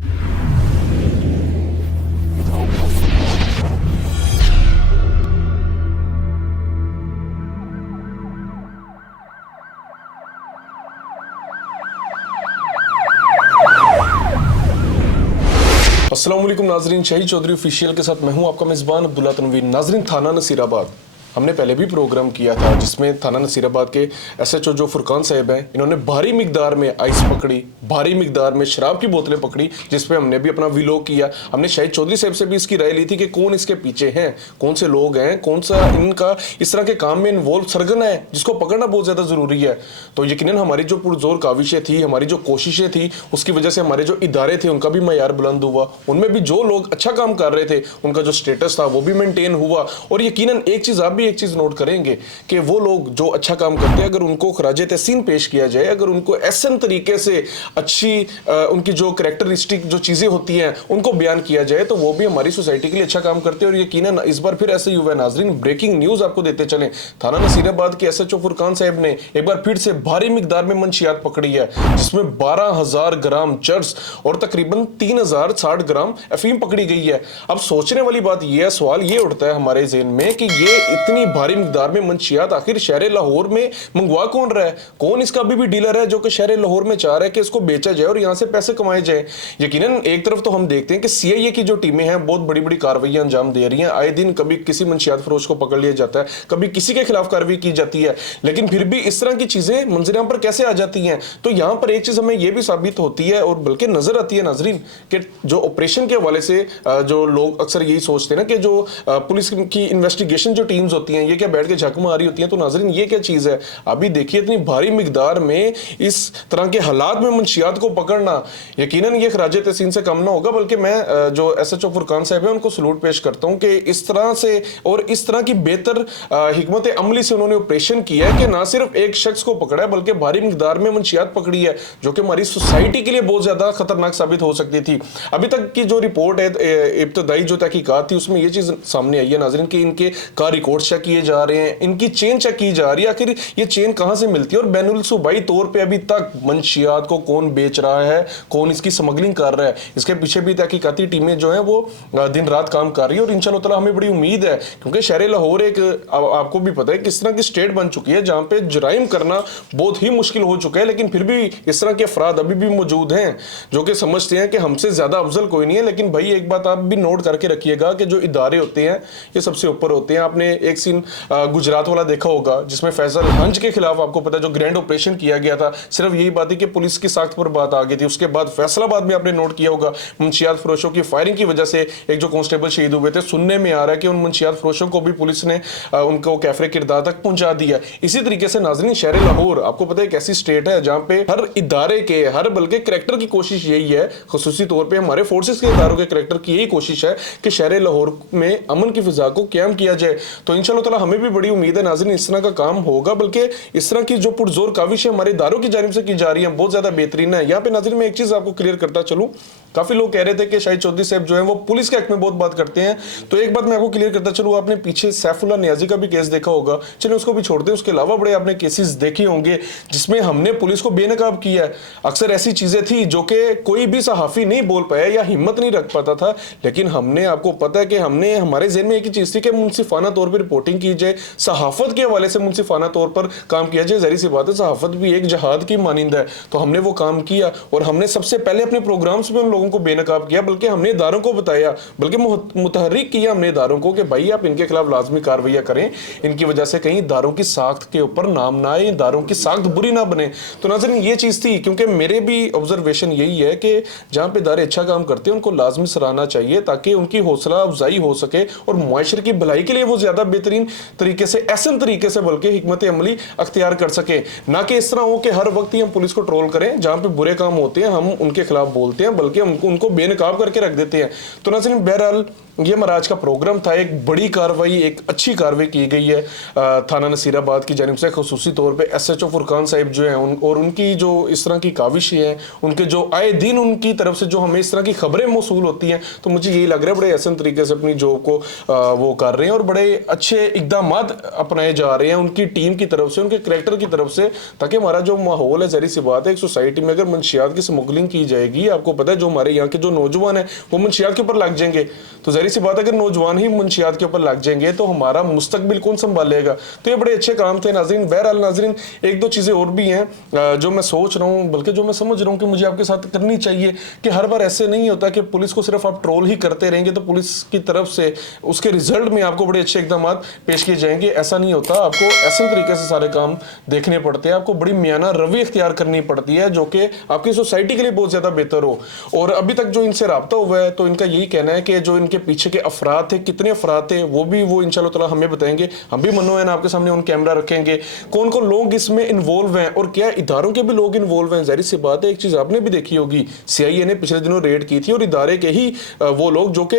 अस्सलाम वालेकुम नाजरीन, शहीद चौधरी ऑफिशियल के साथ मैं हूं आपका मेज़बान अब्दुल्ला तनवीर। नाजरीन, थाना नसीराबाद हमने पहले भी प्रोग्राम किया था जिसमें थाना नसीराबाद के एसएचओ जो फुरकान साहब हैं, इन्होंने भारी मिकदार में आइस पकड़ी, भारी मिकदार में शराब की बोतलें पकड़ी, जिसपे हमने भी अपना व्लॉग किया। हमने शहीद चौधरी साहब से भी इसकी राय ली थी कि कौन इसके पीछे हैं, कौन से लोग हैं, कौन सा इनका इस तरह के काम में इन्वॉल्व सरगना है जिसको पकड़ना बहुत ज़्यादा ज़रूरी है। तो यकीनन हमारी जो पुरजोर काविशें थी, हमारी जो कोशिशें थी, उसकी वजह से हमारे जो इदारे थे उनका भी मयार बुलंद हुआ। उनमें भी जो लोग अच्छा काम कर रहे थे उनका जो स्टेटस था वो भी मेंटेन हुआ। और यकीनन एक चीज़ आप भी एक चीज़ नोट करेंगे कि वो लोग जो अच्छा काम करते हैं, अगर उनको खराजे तहसीन पेश किया जाए, अगर उनको ऐसे तरीके से अच्छी उनकी जो करैक्टरिस्टिक जो चीज़ें होती हैं उनको बयान किया जाए तो वो भी हमारी सोसाइटी के लिए अच्छा काम करते हैं। और यकीनन इस बार फिर ऐसे युवा नाजरीन ब्रेकिंग न्यूज़ आपको देते चले। थाना नसीराबाद के एसएचओ फुरकान साहब ने एक बार फिर से भारी मिकदार में मंशियात पकड़ी है, जिसमें 12,000 ग्राम चर्स और तकरीबन 3,060 ग्राम अफीम पकड़ी गई है। अब सोचने वाली बात यह है, सवाल ये उठता है हमारे ज़हन में कि ये इतनी भारी मिकदार में मंशियात आखिर शहर लाहौर में मंगवा कौन रहा है? कौन इसका अभी भी डीलर है जो कि शहर लाहौर में चाह रहा है कि इसको बेचा जाए और यहां से पैसे कमाए जाए? यकीनन एक तरफ तो हम देखते हैं कि सीआईए की जो टीमें हैं बहुत बड़ी बड़ी कार्रवाइयां अंजाम दे रही हैं। आए दिन कभी किसी मंशियात फरोश को पकड़ लिया जाता है, कभी किसी के खिलाफ कार्रवाई की जाती है, लेकिन फिर भी इस तरह की चीजें मंजरेआम पर कैसे आ जाती हैं? तो यहां पर एक चीज हमें यह भी साबित होती है और बल्कि नजर आती है नाजरीन कि जो ऑपरेशन के हवाले से जो लोग अक्सर यही सोचते हैं ना कि जो पुलिस की इन्वेस्टिगेशन जो टीम्स होती हैं ये क्या बैठ के झक मारी होती हैं। तो नाजरीन ये क्या चीज है? अभी देखिए इतनी भारी मिकदार में इस तरह के हालात में मंशियात को पकड़ना यकीनन ये खराजे तहसीन से कम ना होगा। बल्कि मैं जो एसएचओ फुरकान साहब है उनको सलूट पेश करता हूं कि इस तरह से और इस तरह की बेहतर हिकमत अमली से उन्होंने ऑपरेशन किया है कि ना सिर्फ एक शख्स को पकड़ा है बल्कि भारी मिकदार में मंशियात पकड़ी है जो कि हमारी सोसाइटी के लिए बहुत ज्यादा खतरनाक साबित हो सकती थी। अभी तक की जो रिपोर्ट है, इब्तदाई जो तहकीकात थी, उसमें यह चीज सामने आई है नाजरीन कि इनके कार रिकॉर्ड चेक किए जा रहे हैं, इनकी चेन चेक की जा रही है, आखिर ये चेन कहां से मिलती है और बैनुल सूबाई तौर पे अभी तक मंशियात को कौन बेच रहा है, कौन इसकी स्मगलिंग कर रहा है, इसके पीछे भी तहकीकाती टीमें जो हैं वो दिन रात काम कर रही है। और इंशाअल्लाह ताला हमें बड़ी उम्मीद है क्योंकि शहर लाहौर एक आपको भी पता है किस तरह की स्टेट बन चुकी है जहां पे जुराइम करना बहुत ही मुश्किल हो चुका है, लेकिन फिर भी इस तरह के अफराद अभी भी मौजूद हैं जो कि समझते हैं कि हमसे ज्यादा अफजल कोई नहीं है। लेकिन भाई एक बात आप भी नोट करके रखिएगा कि जो इदारे होते हैं ये सबसे ऊपर होते हैं। आपने एक सीन गुजरात वाला देखा होगा जिसमें फैजल हंज के खिलाफ आपको पता है जो ग्रैंड ऑपरेशन किया गया था, सिर्फ यही बात है कि पुलिस की साख्त पर बात आ गई थी। उसके बाद फैसलाबाद में आपने नोट किया होगा मंशियात फरोशों की फायरिंग की वजह से एक जो कांस्टेबल शहीद हुए थे। सुनने में आ रहा है कि उन मंशियात फरोशों को भी पुलिस ने उनको कैफरे किरदार तक पहुंचा दिया। इसी तरीके से नाजरीन शहर लाहौर आपको पता है एक ऐसी स्टेट है जहां पे हर इदारे के हर बल्कि करैक्टर की कोशिश यही है, खुसूसी तौर पर हमारे फोर्सेस के इदारों के करैक्टर की यही कोशिश है कि शहर लाहौर में अमन की फिजा को कायम किया जाए। तो इंशाअल्लाह ताला हमें भी बड़ी उम्मीद है नाज़रीन इस तरह का काम होगा, बल्कि इस तरह की जो पुरजोर काविश है हमारे इदारों की जानिब से की जा रही है बहुत ज्यादा बेहतरीन है। यहाँ पे नाज़रीन मैं एक चीज आपको क्लियर करता चलूं, काफी लोग कह रहे थे कि शाहिद चौधरी साहब जो है वो पुलिस के हक में बहुत बात करते हैं, तो एक बात मैं आपको क्लियर करता चलूं, आपने पीछे सैफुल्लाह नियाजी का भी केस देखा होगा, चलिए उसको भी छोड़ दें, उसके अलावा बड़े आपने केसेस देखे होंगे जिसमें हमने पुलिस को बेनकाब किया है। अक्सर ऐसी चीजें थी जो कि कोई भी सहाफी नहीं बोल पाया या हिम्मत नहीं रख पाता था, लेकिन हमने आपको पता है कि हमने हमारे ज़हन में एक ही चीज थी कि मुनसिफाना तौर पर रिपोर्टिंग की जाए, सहाफत के हवाले से मुनसिफाना तौर पर काम किया जाए। ज़ाहिर सी बात है सहाफत भी एक जहाद की मानिंद है, तो हमने वो काम किया और हमने सबसे पहले अपने प्रोग्राम्स में उन लोगों को बेनकाब किया, बल्कि हमने इदारों को बताया, बल्कि मुतहर्रिक किया हमने इदारों को कि भाई आप इनके खिलाफ लाजमी कार्रवाई करें, इनकी वजह से कहीं इदारों की साख्त के ऊपर नाम ना आए, इदारों की साख्त बुरी ना बने। तो नाज़रीन ये चीज़ थी, क्योंकि मेरे भी ऑब्जर्वेशन यही है कि जहाँ पे इदारे अच्छा काम करते हैं उनको लाजमी सराहना चाहिए ताकि उनकी हौसला अफजाई हो सके और मुआशरे की भलाई के लिए वो ज़्यादा बेहतरीन तरीके से ऐसे तरीके से बल्कि हिकमत अमली अख्तियार कर सके, ना कि इस तरह हो कि हर वक्त ही हम पुलिस को ट्रोल करें, जहाँ पे बुरे काम होते हैं हम उनके खिलाफ बोलते हैं, बल्कि हम उनको बेनकाब करके रख देते हैं। तो नाज़रीन बहरहाल ये हमारा आज का प्रोग्राम था। एक बड़ी कार्रवाई, एक अच्छी कार्रवाई की गई है थाना नसीराबाद की जानिब से, खुसूसी तौर पे SHO फुरकान साहिब जो हैं और उनकी जो इस तरह की काविशें हैं, उनके जो आए दिन उनकी तरफ से जो हमें इस तरह की खबरें मौसूल होती हैं, तो मुझे यही लग रहा है बड़े ऐसे तरीके से अपनी जॉब को वो कर रहे हैं और बड़े अच्छे इकदाम अपनाए जा रहे हैं उनकी टीम की तरफ से, उनके करैक्टर की तरफ से, ताकि हमारा जो माहौल है, ज़ाहिर सी बात है, एक सोसाइटी में अगर मंशियात की स्मगलिंग की जाएगी, आपको पता है जो हमारे यहाँ के जो नौजवान हैं वो मंशियात के ऊपर लग जाएंगे, तो ज़ाहिर सी बात है अगर नौजवान ही मंशियात के ऊपर लग जाएंगे तो हमारा मुस्तकबिल कौन संभालेगा। तो ये बड़े अच्छे काम थे नाज़रीन। बहरहाल नाज़रीन, एक दो चीज़ें और भी हैं जो मैं सोच रहा हूँ, बल्कि जो मैं समझ रहा हूँ कि मुझे आपके साथ करनी चाहिए, कि हर बार ऐसे नहीं होता कि पुलिस को सिर्फ आप ट्रोल ही करते रहेंगे तो पुलिस की तरफ से उसके रिजल्ट में आपको बड़े अच्छे इकदाम पेश किए जाएंगे। ऐसा नहीं होता, आपको ऐसे तरीके से सारे काम देखने पड़ते हैं, आपको बड़ी मियाना रवि इख्तियार करनी पड़ती है जो कि आपकी सोसाइटी के लिए बहुत ज़्यादा बेहतर हो। और अभी तक जो इनसे रब्ता हुआ है तो इनका यही कहना है कि जो इनके पीछे के अफराद थे, कितने अफराद थे, वो इंशाल्लाह ताला हमें बताएंगे। हम भी मनो है ना आपके सामने उन कैमरा रखेंगे, कौन कौन लोग इसमें इन्वॉल्व हैं और क्या इदारों के भी लोग इन्वॉल्व हैं। जाहिर सी बात है, एक चीज़ आपने भी देखी होगी, CIA ने पिछले दिनों रेड की थी और इदारे के ही वो लोग जो कि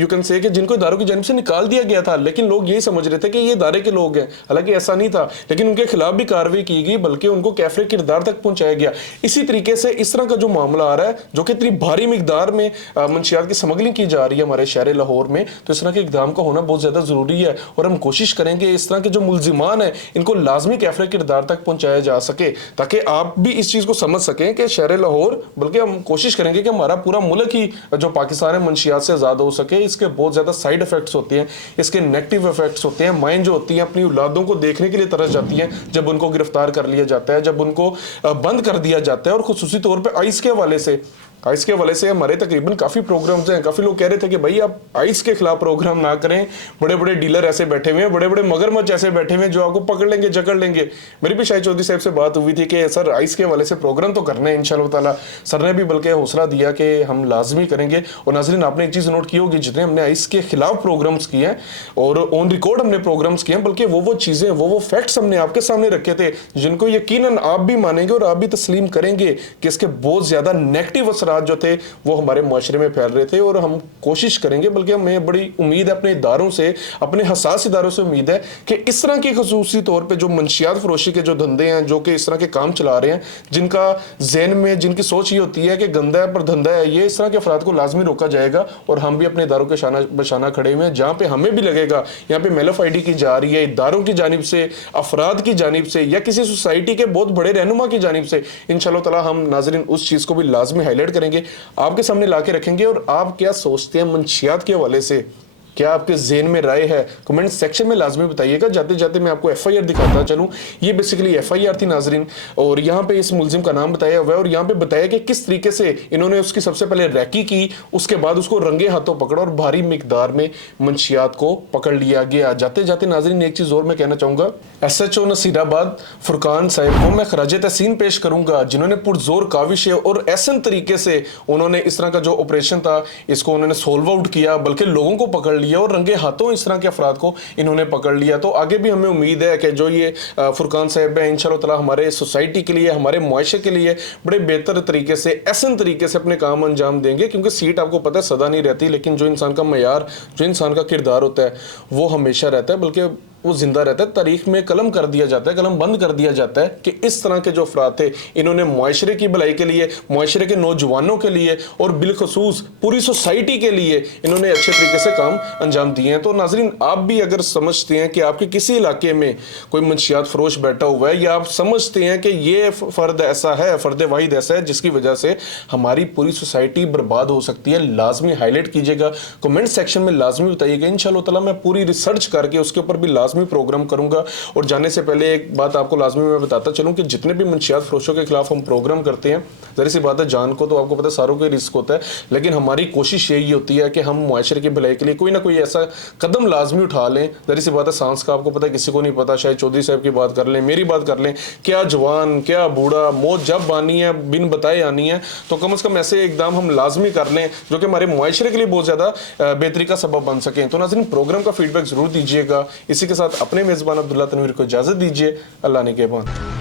यू कैन से कि जिनको इदारों की जानिब से निकाल दिया गया था, लेकिन लोग यही समझ रहे थे कि ये इदारे के लोग हैं, हालांकि ऐसा नहीं था, लेकिन उनके खिलाफ भी कार्रवाई की गई, बल्कि उनको कैफरे किरदार तक पहुंचाया गया। इसी तरीके से इस तरह का जो मामला आ रहा है, जो कि इतनी भारी मिकदार में मंशियात की स्मगलिंग की जा रही है हमारे शहर लाहौर में, तो इस तरह के इकदाम का होना बहुत ज़्यादा ज़रूरी है और हम कोशिश करेंगे इस तरह के जो मुलजिमान हैं इनको लाजमी कैफरे किरदार तक पहुंचाया जा सके, ताकि आप भी इस चीज़ को समझ सकें कि शहर लाहौर, बल्कि हम कोशिश करेंगे कि हमारा पूरा मुल्क ही जो पाकिस्तान है मंशियात से आज़ाद हो सके। इसके बहुत ज़्यादा साइड इफेक्ट्स होते हैं, इसके नेगेटिव इफेक्ट्स होते हैं। माइंड जो होती है अपनी औलादों को देखने के लिए तरस जाती है जब उनको गिरफ्तार कर लिया जाता है, जब उनको बंद कर दिया जाता है। और खुसूसी तौर पर आइस के हवाले से हमारे तकरीबन काफ़ी प्रोग्राम्स हैं। काफ़ी लोग कह रहे थे कि भाई आप आइस के खिलाफ प्रोग्राम ना करें, बड़े बड़े डीलर ऐसे बैठे हुए हैं, बड़े बड़े मगरमच्छ ऐसे बैठे हुए हैं जो आपको पकड़ लेंगे, जकड़ लेंगे। मेरी भी शाहिद चौधरी साहब से बात हुई थी कि सर आइस के हवाले से प्रोग्राम तो करना है इंशाल्लाह ताला। सर ने भी बल्कि हौसला दिया कि हम लाजमी करेंगे। और नाज़रीन, आपने एक चीज़ नोट की होगी, जितने हमने आइस के खिलाफ प्रोग्राम्स किए हैं और ऑन रिकॉर्ड हमने प्रोग्राम्स किए हैं, बल्कि वो चीज़ें, वो फैक्ट्स हमने आपके सामने रखे थे जिनको यकीनन आप भी मानेंगे और आप भी तस्लीम करेंगे कि इसके बहुत ज़्यादा नेगेटिव असरात जो थे वो हमारे माशरे में फैल रहे थे। और हम कोशिश करेंगे, बल्कि हमें बड़ी उम्मीद है अपने इदारों से, अपने हसास इदारों से उम्मीद है कि इस तरह की खुसूसी तौर पे जो मंशियात फरोशी के जो धंधे हैं, जो कि इस तरह के काम चला रहे हैं, जिनका जहन में, जिनकी सोच ये होती है कि गंदा है पर धंधा है, ये इस तरह के अफराद को लाजमी रोका जाएगा। और हम भी अपने इदारों के शाना बशाना खड़े हुए हैं, जहाँ पे हमें भी लगेगा यहाँ पे मेलफ ID की जा रही है इदारों की जानिब से, अफराद की जानिब से, या किसी सोसाइटी के बहुत बड़े रहनुमा की जानिब से, इंशाल्लाह ताला हम नाज़रीन उस चीज़ को भी लाजमी हाईलाइट करेंगे, आपके सामने लाके रखेंगे। और आप क्या सोचते हैं मंशियात के हवाले से, क्या आपके ज़हन में राय है, कमेंट सेक्शन में लाजमी बताइएगा। जाते जाते मैं आपको FIR दिखाता चलूँ। ये बेसिकली FIR थी नाजरीन, और यहाँ पे इस मुलजिम का नाम बताया हुआ है और यहाँ पे बताया कि किस तरीके से इन्होंने उसकी सबसे पहले रैकी की, उसके बाद उसको रंगे हाथों पकड़ा और भारी मिकदार में मंशियात को पकड़ लिया गया। जाते जाते नाजरीन एक चीज़ और मैं कहना चाहूँगा, SHO नसीराबाद फुरकान साहिब को मैं खराज तहसीन पेश करूँगा, जिन्होंने पुरजोर काविशें और ऐसे तरीके से उन्होंने इस तरह का जो ऑपरेशन था इसको उन्होंने सोल्व आउट किया, बल्कि लोगों को पकड़ लिया और रंगे हाथों इस तरह के अफराद को इन्होंने पकड़ लिया। तो आगे भी हमें उम्मीद है कि जो ये फुरकान साहब है इंशाल्लाह ताला हमारे सोसाइटी के लिए, हमारे मुआशरे के लिए बड़े बेहतर तरीके से, ऐसे तरीके से अपने काम अंजाम देंगे। क्योंकि सीट आपको पता है सदा नहीं रहती, लेकिन जो इंसान का मयार, जो इंसान का किरदार होता है वो हमेशा रहता है, बल्कि वो जिंदा रहता है। तारीख में कलम कर दिया जाता है, कलम बंद कर दिया जाता है कि इस तरह के जो अफराद थे इन्होंने मुआशरे की भलाई के लिए, मुआशरे के नौजवानों के लिए और बिलखसूस पूरी सोसाइटी के लिए इन्होंने अच्छे तरीके से काम अंजाम दिए हैं। तो नाजरीन, आप भी अगर समझते हैं कि आपके किसी इलाके में कोई मंशियात फरोश बैठा हुआ है, या आप समझते हैं कि ये फ़र्द ऐसा है, फ़र्द वाहिद ऐसा है जिसकी वजह से हमारी पूरी सोसाइटी बर्बाद हो सकती है, लाजमी हाईलाइट कीजिएगा, कमेंट सेक्शन में लाजमी बताइएगा। इंशाल्लाह ताला मैं पूरी रिसर्च करके उसके ऊपर भी लाजमी प्रोग्राम करूंगा। और जाने से पहले एक बात आपको लाजमी मैं बताता चलूं कि जितने भी मंशियात फरोशों के खिलाफ हम प्रोग्राम करते हैं, ज़ाहिर सी बात है जान को तो आपको पता है सारों को रिस्क होता है, लेकिन हमारी कोशिश यही होती है कि हम मुआशरे की भलाई के लिए कोई ना कोई ऐसा कदम लाजमी उठा लें। ज़ाहिर सी बात है सांस का आपको पता है किसी को नहीं पता, शायद चौधरी साहब की बात कर लें, मेरी बात कर लें, क्या जवान क्या बूढ़ा, मौत जब आनी है बिन बताए आनी है, तो कम से कम ऐसे इकदाम हम लाजमी कर लें जो कि हमारे मुआशरे के लिए बहुत ज़्यादा बेहतरी का सबब बन सकें। तो नाज़रीन, प्रोग्राम का फीडबैक ज़रूर दीजिएगा। इसी के साथ अपने मेज़बान अब्दुल्ला तनवीर को इजाज़त दीजिए। अल्लाह ने के बाद।